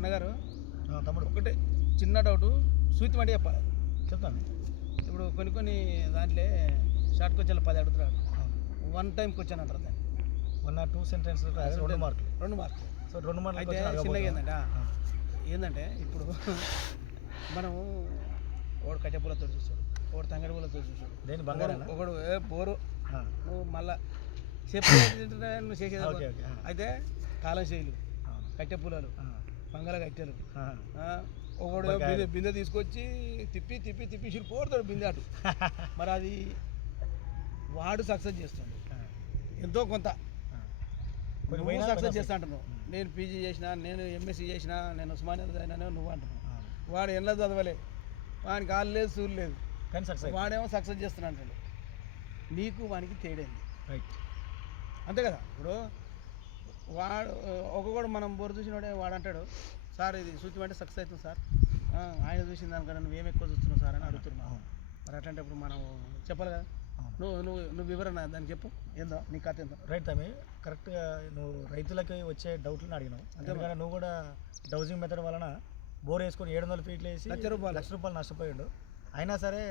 అన్నగారు తమ్ముడు. ఒకటే చిన్న డౌట్ సూతి మండి చెప్పాలి చెప్తాను. ఇప్పుడు కొన్ని కొన్ని దాంట్లో షార్ట్ క్వశ్చన్లు పది అడుగుతున్నాడు వన్ టైం క్వశ్చన్ అంటారు దాన్ని. వన్ ఆర్ టూ సెంటెన్స్ రెండు మార్కులు. రెండు మార్కులు. సో రెండు మార్కులు అయితే చిన్నగా. ఏంటంటే ఏంటంటే ఇప్పుడు మనము ఒకడు కట్టెపూలతో చూసాడు ఒకడు తంగడి పూలతో చూసాడు దేని బంగారానా? ఒకడు ఏ బోరు. నువ్వు మళ్ళా చెప్పేది నువ్వు చేసేది. అయితే కాలం శైలు అవును. పంగల. ఆ, ఒకడు ఒక- బిందె బిందె తీసుకొచ్చి తిప్పి తిప్పి తిప్పి పోతాడు బిందె అటు. మరి అది వాడు సక్సెస్ చేస్తాడు. ఆ, ఎంతో కొంత. సక్సెస్ చేస్తా అంటున్నావు. నేను పీజీ చేసిన నేను ఎంఎస్సీ చేసిన నేను ఉస్మానియా చదివినా నువ్వు అంటున్నావు. వాడు ఎన్నో చదవలే. వానికి కాలు లేదు సూలు లేదు. కానీ సక్సెస్ వాడేమో సక్సెస్ చేస్తున్నా అంటాడు నీకు వానికి తేడేంది రైట్ అంతే కదా? ఇప్పుడు వాడు ఒక్కొక్కడు మనం బోరు చూసినోడే వాడు అంటాడు సార్ ఇది అంటే సక్సెస్ అవుతుంది సార్. ఆయన చూసిన దానికన్నా నువ్వు ఎక్కువ చూస్తున్నావు సార్ అని అడుగుతున్నావు. మరి అట్లాంటప్పుడు మనం చెప్పాలి కదా. నువ్వు నువ్వు నువ్వు వివరణ దానికి చెప్పు. ఏందో నీ కథ ఏందో. రైట్ తమ్మి కరెక్ట్గా నువ్వు రైతులకి వచ్చే డౌట్లను అడిగినావు. ఎందుకంటే నువ్వు కూడా డౌజింగ్ మెథడ్ వలన బోర్ వేసుకొని ఏడు వందల ఫీట్లు వేసి లక్ష రూపాయలు. లక్ష రూపాయలు నష్టపోయాడు. అయినా సరే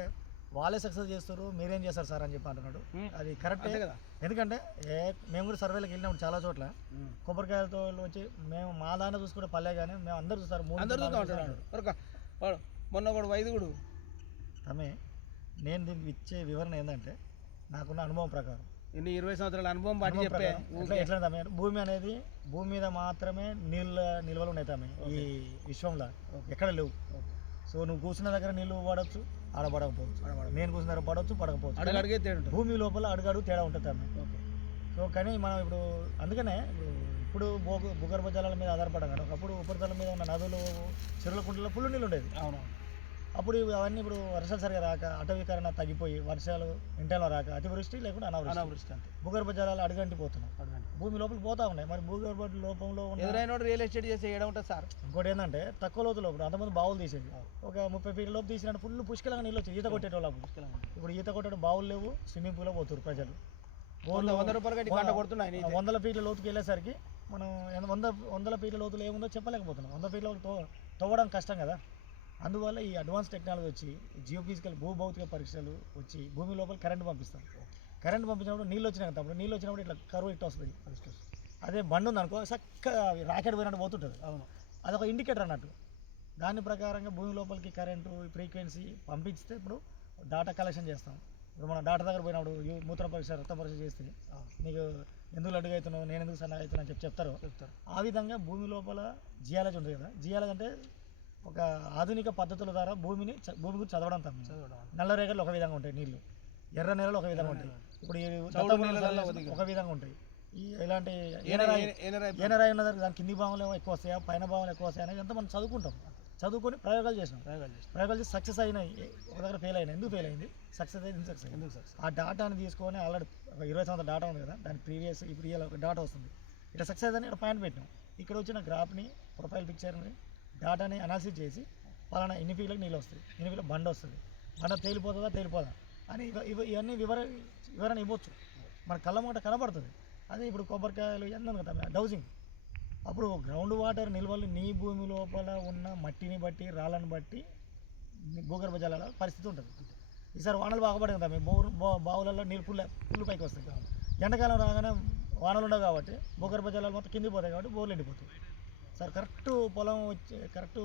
వాళ్ళే సక్సెస్ చేస్తారు మీరేం చేస్తారు సార్ అని చెప్పి అంటున్నాడు. అది కరెక్ట్ కదా. ఎందుకంటే ఏ మేము కూడా సర్వేలకు వెళ్ళినప్పుడు చాలా చోట్ల. కొబ్బరికాయలతో వచ్చి మేము మా దాన్ని చూసుకుంటే పల్లె కానీ మేము అందరు చూస్తారు అందరు చూస్తూ మొన్న ఒకడు వైదికుడు. తమ్మి నేను దీనికి ఇచ్చే వివరణ ఏంటంటే నాకున్న అనుభవం ప్రకారం. ఇన్ని ఇరవై సంవత్సరాల అనుభవం బాటి అనుభవం చెప్పే. ఎట్లా ఎట్లా తమ్మి భూమి అనేది భూమి మీద మాత్రమే నీళ్ళ నిల్వలు ఉన్నాయి తమ్మి ఈ విశ్వంలో. ఎక్కడ లేవు. సో నువ్వు కూర్చున్న దగ్గర నీళ్ళు పడవచ్చు ఆడ పడకపోవచ్చు. నేను కూర్చున్న దగ్గర పడవచ్చు పడకపోవచ్చు. భూమి లోపల అడుగు అడుగు తేడా ఉంటుంది ఓకే. సో కానీ మనం ఇప్పుడు అందుకనే ఇప్పుడు భూగ భూగర్భ జలాల మీద ఆధారపడం కదా ఒకప్పుడు ఉపరితలం మీద ఉన్న నదులు చెరువుల కుంటలో ఫుల్ నీళ్ళు ఉండేది అవును అప్పుడు అవన్నీ ఇప్పుడు వర్షాలు సరిగా రాక అటవీకరణ తగ్గిపోయి వర్షాలు ఇంటలో రాక అతివృష్టి లేకుండా అనావృష్టి. భూగర్భ జలాలు అడుగంటిపోతున్నాయి. అడగండి భూమి లోపల పోతా ఉన్నాయి. మరి భూగర్భ లోపంలో ఎదురైన రియల్ ఎస్టేట్ చేసి ఏడ ఉంటుంది సార్? ఇంకోటి ఏంటంటే తక్కువ లోతులో ఇప్పుడు అంతమంది బావులు తీసేది ఒక ముప్పై ఫీట్ల లోపు తీసినట్టు ఫుల్ పుష్కలంగా నీళ్ళు వచ్చి ఈత కొట్టేటోళ్ళు ఇప్పుడు ఈత కొట్టడం బావులు లేవు స్విమ్మింగ్ పూల్లో పోతారు ప్రజలు. వంద వంద రూపాయలు గంట కొడుతున్నాయి వందల ఫీట్ల లోతుకి వెళ్ళేసరికి మనం వంద వందల ఫీట్ల లోతులు ఏముందో చెప్పలేకపోతున్నాం. వంద ఫీట్ల లోతు తవ్వ- తవ్వడం కష్టం కదా. అందువల్ల ఈ అడ్వాన్స్ టెక్నాలజీ వచ్చి జియో ఫిజికల్ భూభౌతిక పరీక్షలు వచ్చి భూమి లోపల కరెంట్ పంపిస్తాం కరెంట్ పంపించినప్పుడు నీళ్ళు వచ్చినాయి కదా నీళ్ళు వచ్చినప్పుడు ఇట్లా కరువు ఇట్లా వస్తుంది. అదే బండి ఉంది అనుకో చక్కగా రాకెట్ పోయినట్టు పోతుంటుంది. అవును. అదొక ఇండికేటర్ అన్నట్టు. దాని ప్రకారంగా భూమి లోపలికి కరెంటు ఫ్రీక్వెన్సీ పంపిస్తే ఇప్పుడు డాటా కలెక్షన్ చేస్తాం. ఇప్పుడు మనం డాటా దగ్గర పోయినప్పుడు మూత్ర పరీక్ష రక్త పరీక్ష చేస్తే నీకు ఎందుకు అడుగు అవుతున్నావు నేను ఎందుకు సన్నగా అవుతున్నా అని చెప్పి చెప్తారు. చెప్తారు. ఆ విధంగా భూమి లోపల జియాలజీ ఉంటుంది కదా. జియాలజీ అంటే ఒక ఆధునిక పద్ధతుల ద్వారా భూమిని భూమి గురించి చదవడం తప్ప. చదవడం. నల్ల రేఖలు ఒక విధంగా ఉంటాయి నీళ్ళు. ఎర్ర నేలలు ఒక విధంగా ఉంటాయి. ఇప్పుడు ఈ ఒక విధంగా ఉంటాయి. ఈ ఇలాంటి ఏన- ఏనరాయి ఏన- ఏనరాయి ఏనరాయి ఉన్న దాని కింది భాగంలో ఎక్కువ వస్తాయా? పైన భాగంలో ఎక్కువ వస్తాయా? అనేది మనం చదువుకుంటాం. చదువుకొని ప్రయోగాలు చేసినాం. ప్రయోగాలు చేస్తాం ప్రయోగాలు చేసి సక్సెస్ అయినాయి. ఒక దగ్గర ఫెయిల్ అయినాయి. ఎందుకు ఫెయిల్ అయింది? సక్సెస్ అయింది సక్సెస్ అయింది ఎందుకు సక్సెస్ ఆ డాటాని తీసుకొని ఆల్రెడీ ఒక ఇరవై సంవత్సరాల డాటా ఉంది కదా దాని ప్రీవియస్ ఇప్పుడు ఇలా ఒక డాటా వస్తుంది. ఇట్లా సక్సెస్ అని ఇక్కడ పాయింట్ పెట్టినాం. ఇక్కడ వచ్చిన గ్రాఫ్ని ప్రొఫైల్ పిక్చర్ని డాటాని అనాలిసిస్ చేసి పలానా ఇన్ని ఫీల్డ్కి నీళ్ళు వస్తాయి? ఇన్ని ఫీల్డ్ బండ వస్తుంది? బండ తేలిపోతుందా? తేలిపోదా? అని ఇవన్నీ వివర వివరణ ఇవ్వచ్చు. మన కళ్ళ మూట కనబడుతుంది. అదే ఇప్పుడు కొబ్బరికాయలు ఇవన్నీ కదా డౌజింగ్. అప్పుడు గ్రౌండ్ వాటర్ నిల్వలు నీ భూమి లోపల ఉన్న మట్టిని బట్టి రాళ్ళని బట్టి భూగర్భ జలాల పరిస్థితి ఉంటుంది. ఈసారి వానలు బాగా కదా మీ బోరు బా- బావులలో నీళ్ళు పుల్ల పుల్లు పైకి వస్తాయి ఎండాకాలం రాగానే వానలు ఉండవు కాబట్టి భూగర్భ జలాలు మొత్తం కిందికి పోతాయి కాబట్టి బోర్లు ఎండిపోతాయి. సార్ కరెక్ట్ పొలం వచ్చే కరెక్ట్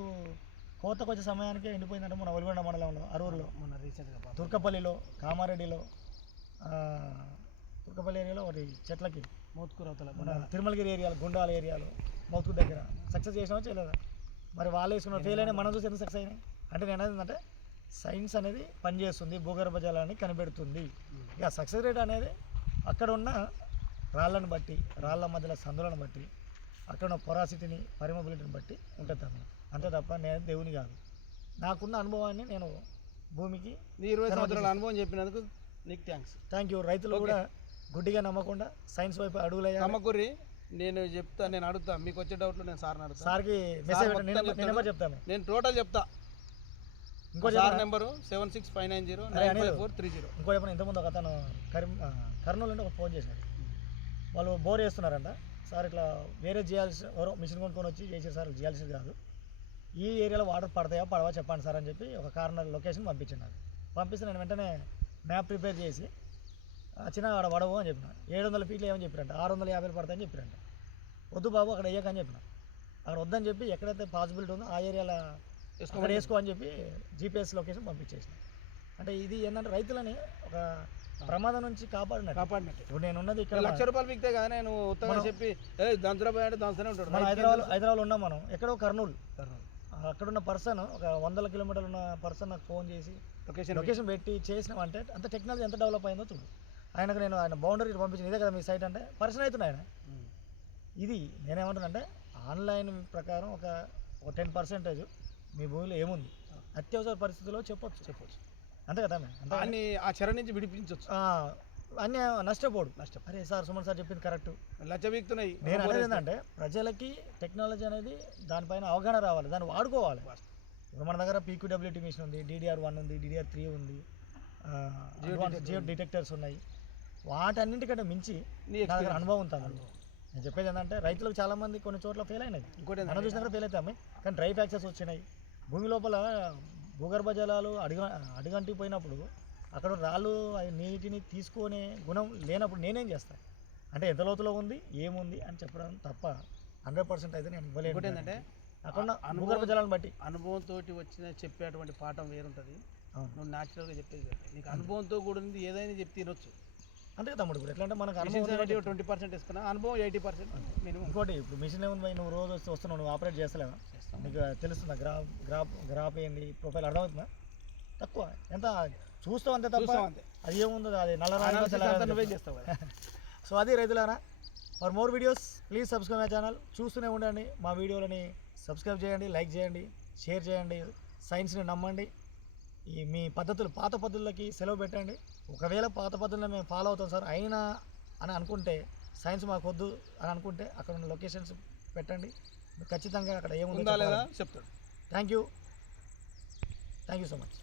కోతకు వచ్చే సమయానికి ఎండిపోయిందంటే మన ఒలిగొండ మండలంలో అరూరులో. మొన్న రీసెంట్గా తుర్కపల్లిలో కామారెడ్డిలో తుర్కపల్లి ఏరియాలో ఒకటి చెట్లకి మోత్కూరు అవతల మన తిరుమలగిరి ఏరియాలో గుండాల ఏరియాలో మౌతు దగ్గర. సక్సెస్ చేసినా చేయలేదా? మరి వాళ్ళు వేసుకున్న ఫెయిల్ అయినా మనం చూసి ఎందుకు సక్సెస్ అయినాయి? అంటే నేను ఏంటంటే సైన్స్ అనేది పనిచేస్తుంది భూగర్భ జలాన్ని కనిపెడుతుంది. ఇక సక్సెస్ రేట్ అనేది అక్కడ ఉన్న రాళ్ళను బట్టి రాళ్ళ మధ్యలో సందులను బట్టి అక్కడ ఉన్న పొరాసిటీని పరిమబిలిటీని బట్టి ఉంటుంది తప్ప. అంతే తప్ప నేను దేవుని కాదు. నాకున్న అనుభవాన్ని నేను భూమికి నీ ఇరవై సంవత్సరాల అనుభవం చెప్పినందుకు నీకు థ్యాంక్స్ థ్యాంక్ యూ రైతులు కూడా గుడ్డిగా నమ్మకుండా సైన్స్ వైపు అడుగులయ్యా నమ్మకూరి నేను చెప్తా నేను అడుగుతా. మీకు వచ్చే డౌట్లు నేను సార్ని అడుగుతా. సార్కి సార్ మెసేజ్ చెప్తాను. నేను టోటల్ చెప్తా. ఇంకోటి sir? Number seven six five nine zero nine. Five four three zero. ఇంకో చెప్పిన? ఇంతకుముందు ఒక అతను కరీం కర్నూలు నుండి ఒక ఫోన్ చేశాడు. వాళ్ళు బోర్ వేస్తున్నారంట. సార్ ఇట్లా వేరే చేయాల్సి ఎవరో మిషన్ కొనుక్కొని వచ్చి చేసారు సార్. చేయాల్సింది కాదు. ఈ ఏరియాలో వాటర్ పడతాయా పడవా చెప్పండి సార్ అని చెప్పి ఒక కార్నర్ లొకేషన్ పంపించిండు నాకు పంపిస్తే నేను వెంటనే మ్యాప్ ప్రిపేర్ చేసి వచ్చిన ఆడ పడవు అని చెప్పిన. ఏడు వందల ఫీట్లు ఏమని చెప్పిరంట? ఆరు వందల యాభైలు పడతాయని చెప్పిరంట. వద్దు బాబు అక్కడ వేయకని చెప్పిన. అక్కడ వద్దని చెప్పి ఎక్కడైతే పాసిబిలిటీ ఉందో ఆ ఏరియాలో అక్కడ వేసుకో అని చెప్పి జీపీఎస్ లొకేషన్ పంపించేసిన. అంటే ఇది ఏంటంటే రైతులని ఒక ప్రమాదం నుంచి కాపాడినట్టు. కాపాడినట్టు. ఇప్పుడు నేను ఉన్నది ఇక్కడ లక్ష రూపాయలు పిక్తే కదా నేను ఉత్తగా చెప్పి ఏ దంసరా పోయి అంటే ఉంటాడు. మన హైదరాబాద్ హైదరాబాద్ ఉన్నాం మనం. ఎక్కడో కర్నూలు. తెలుసు? అక్కడ ఉన్న పర్సన్ ఒక వందల కిలోమీటర్లు ఉన్న పర్సన్ నాకు ఫోన్ చేసి లొకేషన్ లొకేషన్ పెట్టి చేసినామంటే అంత టెక్నాలజీ ఎంత డెవలప్ అయిందో చూడు. ఆయనకు నేను ఆయన బౌండరీ పంపించిన ఇదే కదా మీ సైట్ అంటే పర్సన్ అవుతుంది ఆయన. ఉమ్. ఇది నేనేమంటానంటే ఆన్లైన్ ప్రకారం ఒక ఒక టెన్ పర్సెంటేజ్ మీ భూమిలో ఏముంది? అత్యవసర పరిస్థితుల్లో చెప్పొచ్చు. చెప్పొచ్చు. అంతే కదా? అన్ని? ఆ చెర నుంచి విడిపించవచ్చు అన్నీ నష్టపోడు. నష్టం అరే సార్ సుమన్ సార్ చెప్పింది కరెక్ట్. లచ్చ వీక్తున్నాయి నేను అనేది ఏంటంటే ప్రజలకి టెక్నాలజీ అనేది దానిపైన అవగాహన రావాలి దాన్ని వాడుకోవాలి. ఇప్పుడు మన దగ్గర పీక్యూడబ్ల్యూటీ మిషన్ ఉంది డీడీఆర్ వన్ ఉంది డీడీఆర్ త్రీ ఉంది జియో డిటెక్టర్స్ ఉన్నాయి. వాటన్నింటికంటే మించి నీ దగ్గర. అనుభవం ఉంటుంది నేను చెప్పేది ఏంటంటే రైతులకు చాలా మంది కొన్ని చోట్ల ఫెయిల్ అయినది ఇంకోటి మనం చూసిన దగ్గర ఫెయిల్ అవుతామే కానీ డ్రై ఫ్యాక్చర్స్ వచ్చినాయి. భూమి లోపల భూగర్భ జలాలు అడుగ అడుగంటి పోయినప్పుడు అక్కడ రాళ్ళు నీటిని తీసుకునే గుణం లేనప్పుడు నేనేం చేస్తాను అంటే ఎంత లోతులో ఉంది ఏముంది అని చెప్పడం తప్ప హండ్రెడ్ పర్సెంట్ అయితే నేను ఇవ్వలేను. ఇంకోటి ఏంటంటే అక్కడ భూగర్భ జలాలను బట్టి. అనుభవంతో వచ్చిన చెప్పేటువంటి పాఠం వేరుంటుంది. నువ్వు న్యాచురల్గా చెప్పేది. నీకు అనుభవంతో కూడింది ఏదైనా చెప్తే తినొచ్చు. అంతే తమ్ముడు ఇప్పుడు ఎట్లా అంటే మనకు అనుభవం ట్వంటీ పర్సెంట్ ఇస్తున్నా అనుభవం ఎయిటీ పర్సెంట్ మినిమం ఇంకోటి ఇప్పుడు మిషన్ ఏముంది నువ్వు రోజు వస్తూ వస్తున్నావు నువ్వు ఆపరేట్ చేస్తలేవా? నీకు తెలుస్తుందా? గ్రాఫ్ గ్రాఫ్ గ్రాఫ్ ఏంది? ప్రొఫైల్ అర్థమవుతుందా? తక్కువ. ఎంత? చూస్తావు అంతే తప్ప చూస్తాం. అది ఏముందో అది నల్ల సో అది రైతులారా for more videos please subscribe my channel చూస్తూనే ఉండండి మా వీడియోలని సబ్స్క్రైబ్ చేయండి లైక్ చేయండి షేర్ చేయండి సైన్స్ని నమ్మండి. ఈ మీ పద్ధతులు పాత పద్ధతులకి సెలవు పెట్టండి. ఒకవేళ పాత పద్ధతులను మేము ఫాలో అవుతాం సార్ అయినా అని అనుకుంటే సైన్స్ మాకు వద్దు అని అనుకుంటే అక్కడ ఉన్న లొకేషన్స్ పెట్టండి. ఖచ్చితంగా అక్కడ ఏముందో లేదా చెప్తాడు. Thank you thank you so much